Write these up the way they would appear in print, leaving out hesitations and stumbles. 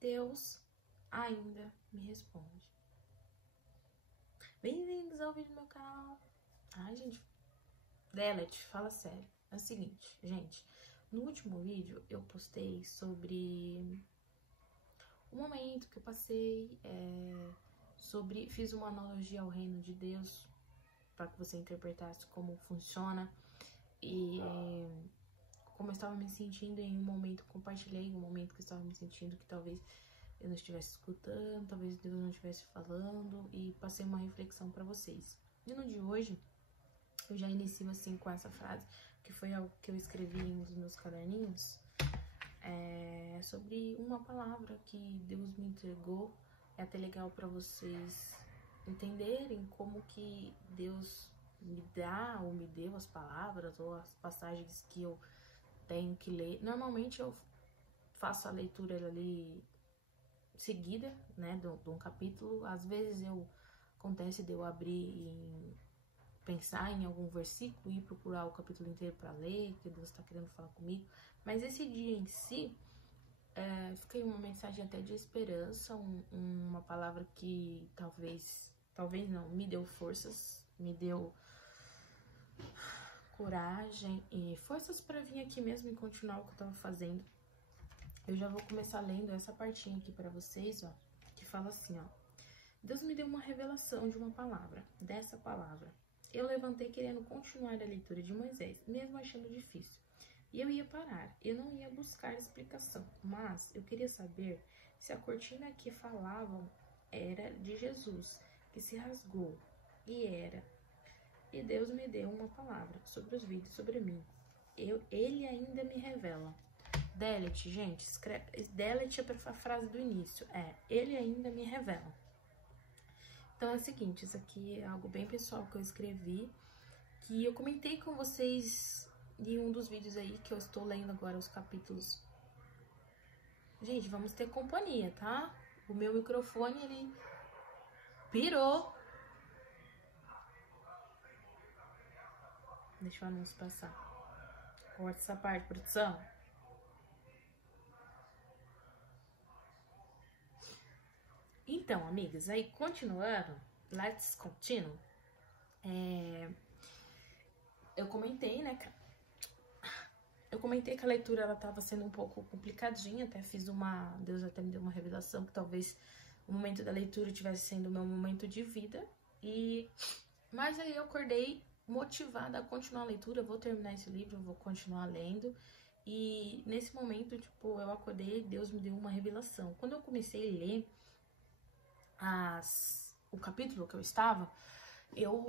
Deus ainda me responde. Bem-vindos ao vídeo do meu canal. Ai, gente, Delet, fala sério. É o seguinte, gente, no último vídeo eu postei sobre o momento que eu passei, fiz uma analogia ao reino de Deus, para que você interpretasse como funciona e como eu estava me sentindo em um momento. Compartilhei um momento que eu estava me sentindo que talvez eu não estivesse escutando, talvez Deus não estivesse falando, e passei uma reflexão para vocês. E no de hoje, eu já inicio assim com essa frase, que foi algo que eu escrevi em um dos meus caderninhos, sobre uma palavra que Deus me entregou. É até legal para vocês entenderem como que Deus me dá ou me deu as palavras ou as passagens que eu tenho que ler. Normalmente eu faço a leitura ali seguida, né, de um capítulo. Às vezes acontece de eu abrir e pensar em algum versículo e procurar o capítulo inteiro para ler, que Deus está querendo falar comigo. Mas esse dia em si, fiquei uma mensagem até de esperança, uma palavra que talvez não, me deu forças, me deu coragem e forças para vir aqui mesmo e continuar o que eu tava fazendo. Eu já vou começar lendo essa partinha aqui para vocês, ó, que fala assim, ó: Deus me deu uma revelação de uma palavra, dessa palavra. Eu levantei querendo continuar a leitura de Moisés, mesmo achando difícil. E eu ia parar, eu não ia buscar explicação, mas eu queria saber se a cortina que falavam era de Jesus, que se rasgou, e era. E Deus me deu uma palavra sobre os vídeos, sobre mim. Ele ainda me revela. Delet, gente, Delet é a frase do início. Ele ainda me revela. Então é o seguinte, isso aqui é algo bem pessoal que eu escrevi, que eu comentei com vocês em um dos vídeos aí, que eu estou lendo agora os capítulos. Gente, vamos ter companhia, tá? O meu microfone, ele pirou. Deixa o anúncio passar. Corta essa parte, produção. Então, amigas, aí continuando, let's continue. Eu comentei, né? Eu comentei que a leitura ela tava sendo um pouco complicadinha, até Deus até me deu uma revelação que talvez o momento da leitura tivesse sendo o meu momento de vida. Mas aí eu acordei motivada a continuar a leitura. Eu vou terminar esse livro, eu vou continuar lendo. E nesse momento, tipo, eu acordei, Deus me deu uma revelação. Quando eu comecei a ler o capítulo que eu estava, eu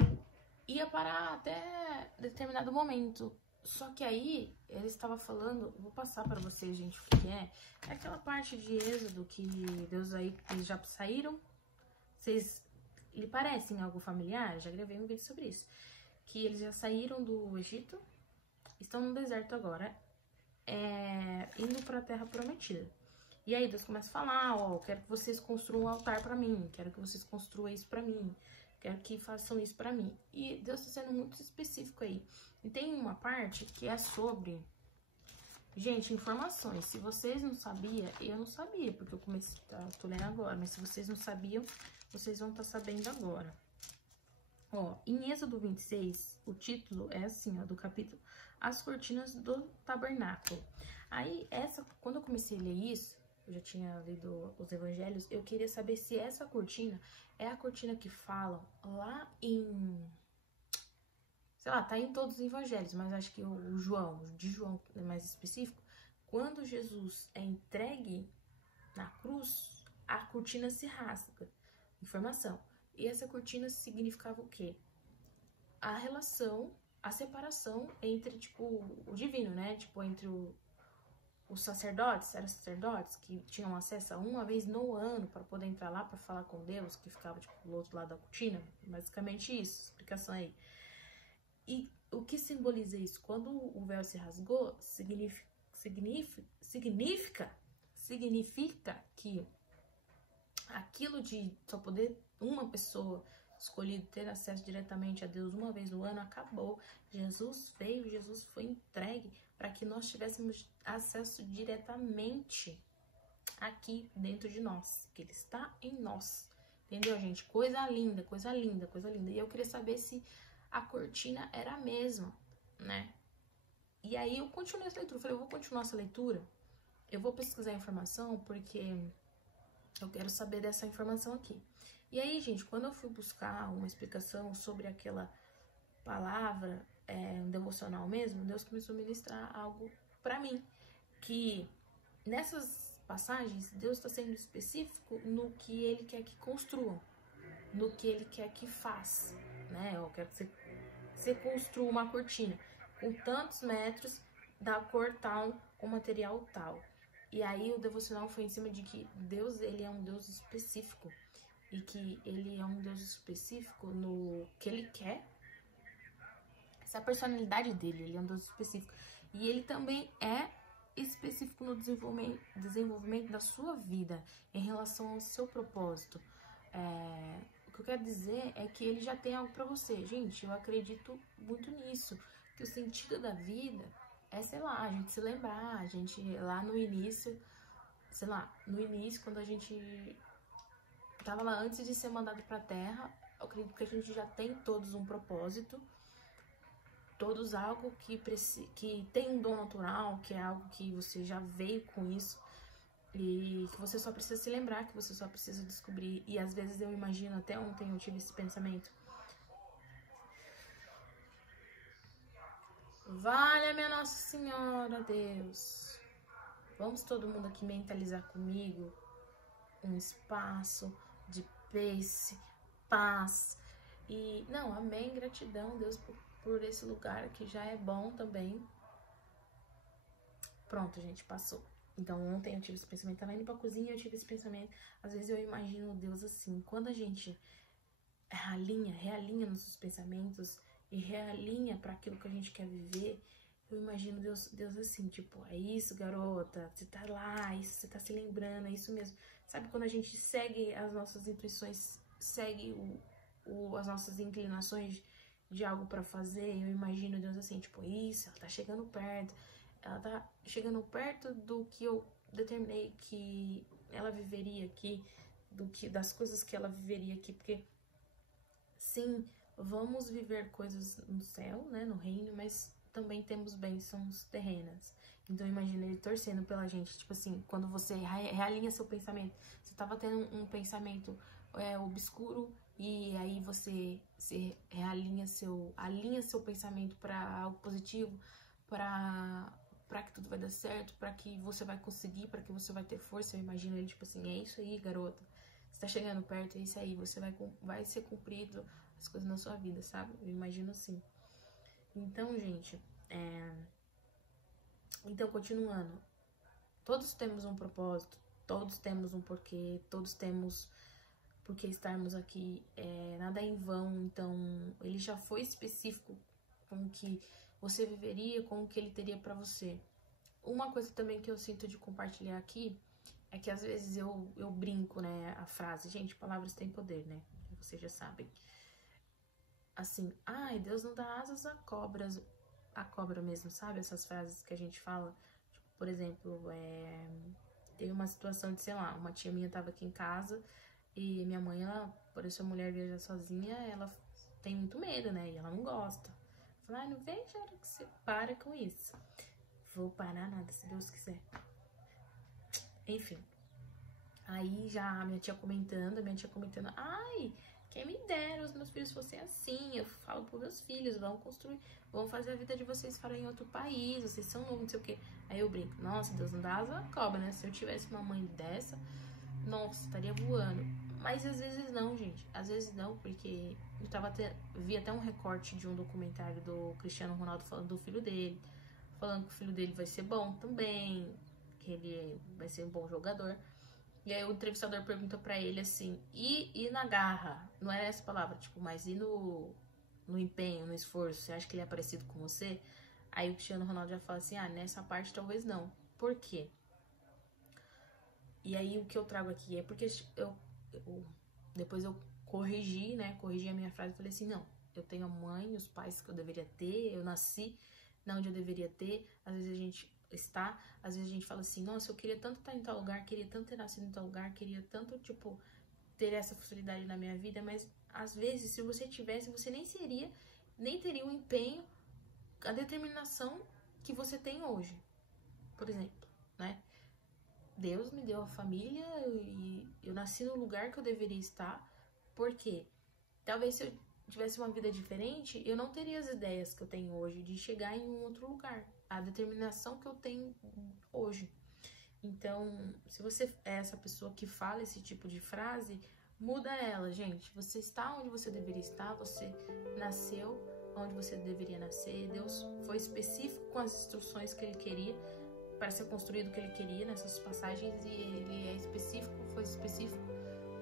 ia parar até determinado momento. Só que aí, ele estava falando, vou passar para vocês, gente, o que é. É aquela parte de Êxodo que Deus aí, eles já saíram. Lhe parecem algo familiar? Já gravei um vídeo sobre isso. Que eles já saíram do Egito, estão no deserto agora, indo para a Terra Prometida. E aí Deus começa a falar, ó, quero que vocês construam um altar para mim, quero que vocês construam isso para mim, quero que façam isso para mim. E Deus está sendo muito específico aí. E tem uma parte que é sobre, gente, informações. Se vocês não sabiam, eu não sabia, porque eu tô lendo agora, mas se vocês não sabiam, vocês vão estar sabendo agora. Ó, em Êxodo 26, o título é assim, ó, do capítulo: As cortinas do tabernáculo. Aí, quando eu comecei a ler isso, eu já tinha lido os evangelhos, eu queria saber se essa cortina é a cortina que falam lá em... Sei lá, tá em todos os evangelhos, mas acho que de João é mais específico. Quando Jesus é entregue na cruz, a cortina se rasga. Informação. E essa cortina significava o quê? A relação, a separação entre, tipo, o divino, né? Tipo, entre os sacerdotes, eram sacerdotes que tinham acesso a uma vez no ano para poder entrar lá para falar com Deus, que ficava, tipo, do outro lado da cortina. Basicamente isso, explicação aí. E o que simboliza isso? Quando o véu se rasgou, significa que aquilo de só poder uma pessoa escolhida ter acesso diretamente a Deus uma vez no ano acabou. Jesus veio, Jesus foi entregue para que nós tivéssemos acesso diretamente aqui dentro de nós, que ele está em nós. Entendeu, gente? Coisa linda, coisa linda, coisa linda. E eu queria saber se a cortina era a mesma, né? E aí eu continuei essa leitura. Eu falei, eu vou continuar essa leitura. Eu vou pesquisar a informação porque eu quero saber dessa informação aqui. E aí, gente, quando eu fui buscar uma explicação sobre aquela palavra, um devocional mesmo, Deus começou a ministrar algo pra mim. Que nessas passagens, Deus está sendo específico no que Ele quer que construam, no que Ele quer que faça, né? Eu quero que você construa uma cortina com tantos metros, da cor tal, com material tal. E aí o devocional foi em cima de que Deus, ele é um Deus específico. E que ele é um Deus específico no que ele quer. Essa é a personalidade dele, ele é um Deus específico. E ele também é específico no desenvolvimento da sua vida, em relação ao seu propósito. O que eu quero dizer é que ele já tem algo pra você. Gente, eu acredito muito nisso. Que o sentido da vida é, sei lá, a gente se lembrar, a gente lá no início, sei lá, no início, quando a gente tava lá antes de ser mandado pra terra, eu acredito que a gente já tem todos um propósito, todos algo que tem um dom natural, que é algo que você já veio com isso, e que você só precisa se lembrar, que você só precisa descobrir. E às vezes eu imagino, até ontem eu tive esse pensamento, vale a minha Nossa Senhora, Deus. Vamos todo mundo aqui mentalizar comigo um espaço de paz. E, não, amém, gratidão, Deus, por esse lugar que já é bom também. Pronto, gente, passou. Então, ontem eu tive esse pensamento, tava indo pra cozinha, eu tive esse pensamento. Às vezes eu imagino Deus assim, quando a gente realinha nossos pensamentos e realinha para aquilo que a gente quer viver, eu imagino Deus assim, tipo, é isso, garota, você tá lá, isso, você tá se lembrando, é isso mesmo. Sabe quando a gente segue as nossas intuições, segue as nossas inclinações de algo para fazer, eu imagino Deus assim, tipo, isso, ela tá chegando perto do que eu determinei que ela viveria aqui, das coisas que ela viveria aqui, porque sim, vamos viver coisas no céu, né, no reino, mas também temos bênçãos terrenas. Então imagina ele torcendo pela gente, tipo assim, quando você realinha seu pensamento, você tava tendo um pensamento obscuro, e aí você alinha seu pensamento para algo positivo, para que tudo vai dar certo, para que você vai conseguir, para que você vai ter força. Eu imagino ele tipo assim, é isso aí, garota, você tá chegando perto, é isso aí, você vai ser cumprido as coisas na sua vida, sabe? Eu imagino assim. Então, gente, então, continuando, todos temos um propósito, todos temos um porquê, todos temos porque estarmos aqui, nada é em vão. Então, ele já foi específico com o que você viveria, com o que ele teria pra você. Uma coisa também que eu sinto de compartilhar aqui é que às vezes eu brinco, né, a frase, gente, palavras têm poder, né, vocês já sabem. Assim, ai, Deus não dá asas a cobra mesmo, sabe? Essas frases que a gente fala, tipo, por exemplo, teve uma situação de, sei lá, uma tia minha tava aqui em casa e minha mãe, ela, por isso a mulher viaja sozinha, ela tem muito medo, né? E ela não gosta. Falei, não vejo a hora que você para com isso. Vou parar nada, se Deus quiser. Enfim. Aí já a minha tia comentando, ai, quem me dera os meus filhos fossem assim. Eu falo pros meus filhos, vão fazer a vida de vocês fora em outro país, vocês são novos, não sei o quê. Aí eu brinco, nossa, Deus não dá asa à cobra, né? Se eu tivesse uma mãe dessa, nossa, estaria voando. Mas às vezes não, gente. Às vezes não, porque vi até um recorte de um documentário do Cristiano Ronaldo falando do filho dele, falando que o filho dele vai ser bom também, que ele vai ser um bom jogador. E aí o entrevistador pergunta pra ele assim, e na garra? Não era essa palavra, tipo, mas e no empenho, no esforço? Você acha que ele é parecido com você? Aí o Cristiano Ronaldo já fala assim, nessa parte talvez não. Por quê? E aí o que eu trago aqui é porque depois eu corrigi, né? Corrigi a minha frase e falei assim, não, eu tenho a mãe, os pais que eu deveria ter, eu nasci onde eu deveria ter. Às vezes a gente está. Às vezes a gente fala assim, nossa, eu queria tanto estar em tal lugar, queria tanto ter nascido em tal lugar, queria tanto, tipo, ter essa facilidade na minha vida, mas às vezes, se você tivesse, você nem teria o empenho, a determinação que você tem hoje. Por exemplo, né? Deus me deu a família e eu nasci no lugar que eu deveria estar, porque talvez se eu tivesse uma vida diferente, eu não teria as ideias que eu tenho hoje de chegar em um outro lugar, a determinação que eu tenho hoje. Então, se você é essa pessoa que fala esse tipo de frase, muda ela, gente. Você está onde você deveria estar, você nasceu onde você deveria nascer. Deus foi específico com as instruções que ele queria para ser construído o que ele queria nessas passagens, e ele é específico, foi específico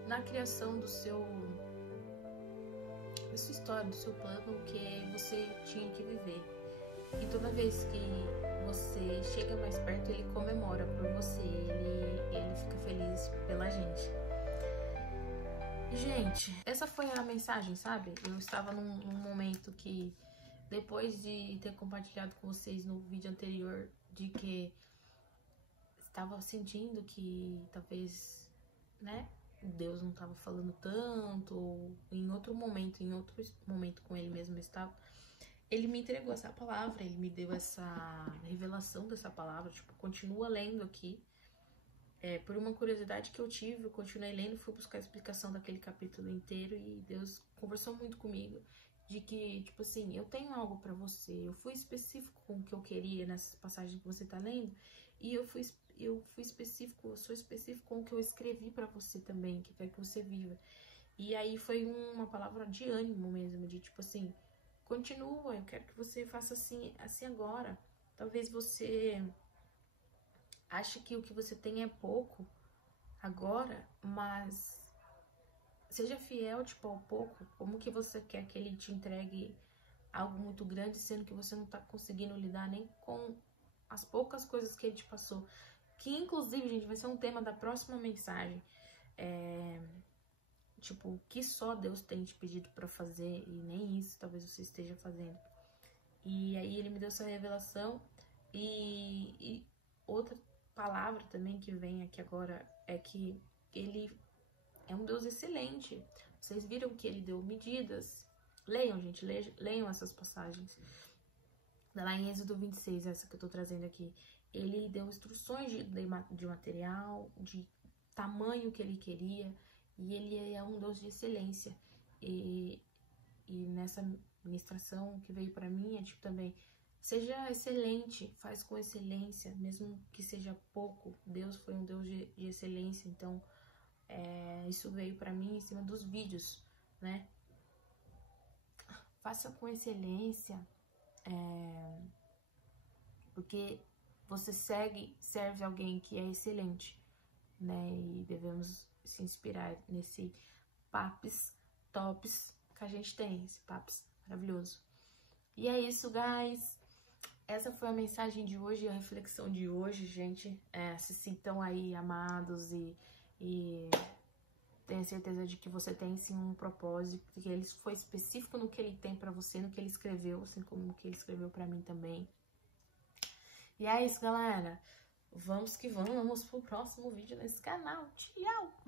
na criação da sua história, do seu plano, que você tinha que viver. E toda vez que você chega mais perto, ele comemora por você, ele fica feliz pela gente. Gente, essa foi a mensagem, sabe? Eu estava num momento que, depois de ter compartilhado com vocês no vídeo anterior, de que estava sentindo que talvez, né, Deus não estava falando tanto, ou em outro momento com ele mesmo estava, ele me entregou essa palavra, ele me deu essa revelação dessa palavra, tipo, continua lendo aqui. Por uma curiosidade que eu tive, eu continuei lendo, fui buscar a explicação daquele capítulo inteiro, e Deus conversou muito comigo, de que, tipo assim, eu tenho algo pra você, eu fui específico com o que eu queria nessas passagens que você tá lendo, e eu sou específico com o que eu escrevi pra você também, que quer que você viva. E aí foi uma palavra de ânimo mesmo, de tipo assim, continua, eu quero que você faça assim agora. Talvez você ache que o que você tem é pouco agora, mas seja fiel, tipo, ao pouco. Como que você quer que ele te entregue algo muito grande, sendo que você não tá conseguindo lidar nem com as poucas coisas que ele te passou? Que, inclusive, gente, vai ser um tema da próxima mensagem. Tipo, o que só Deus tem te pedido pra fazer, e nem isso talvez você esteja fazendo. E aí ele me deu essa revelação. E outra palavra também que vem aqui agora é que ele é um Deus excelente. Vocês viram que ele deu medidas. Leiam, gente, leiam essas passagens. Lá em Êxodo 26, essa que eu tô trazendo aqui. Ele deu instruções de material, de tamanho que ele queria. E ele é um Deus de excelência. E nessa ministração que veio pra mim é tipo também, seja excelente, faz com excelência, mesmo que seja pouco. Deus foi um Deus de excelência, então isso veio pra mim em cima dos vídeos, né? Faça com excelência, porque você serve alguém que é excelente, né? E devemos se inspirar nesse papos tops que a gente tem, esse papos maravilhoso. E é isso, guys. Essa foi a mensagem de hoje, a reflexão de hoje, gente. Se sintam aí amados e tenha certeza de que você tem sim um propósito, que ele foi específico no que ele tem pra você, no que ele escreveu, assim como no que ele escreveu pra mim também. E é isso, galera. Vamos que vamos pro próximo vídeo nesse canal. Tchau!